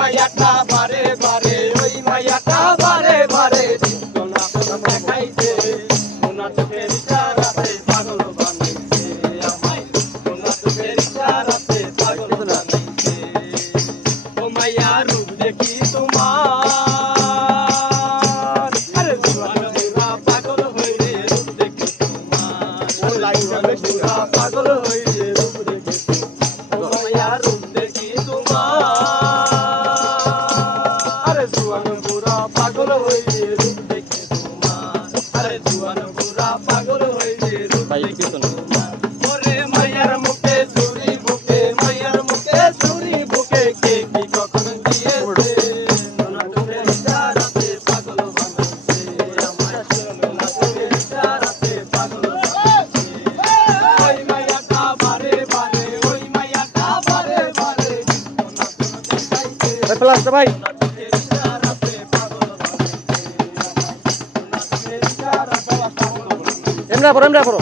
মাইয়াটা বারে বারে ওই মাইয়াটা বারে বারে সোনা সোনা দেখাইছে সোনা চোখের ইশারাতে পাগল বানাইছে আমায় সোনা চোখের ইশারাতে পাগল বানাইছে ও মাইয়া রূপ দেখি তোমার আরে জুয়ান বুড়া পাগল হইরে রূপ দেখি তোমার লাইয়া বুড়া পাগল হইরে রূপ দেখি ও মাইয়া রূপ দেখি তোমার আরে জুয়ান বুড়া পাগল হইরে রূপ দেখি তোমার আরে জুয়ান বুড়া পাগল হইরে রূপ দেখি তোমার ওরে মাইয়ার মুখে ছুরি বুকে মাইয়ার মুখে ছুরি বুকে কে কি কখন দিয়েছে সোনা চোখের ইশারাতে পাগল বানাইছে আমায় সোনা চোখের ইশারাতে পাগল বানাইছে ওই মাইয়াটা বারে বারে ওই মাইয়াটা বারে বারে সোনা সোনা দেখাইছে প্লাস ভাই সোনা চোখের ইশারাতে পাগল বানাইছে আমায় সোনা চোখের ইশারাতে পাগল বানাইছে এমরা পড়ো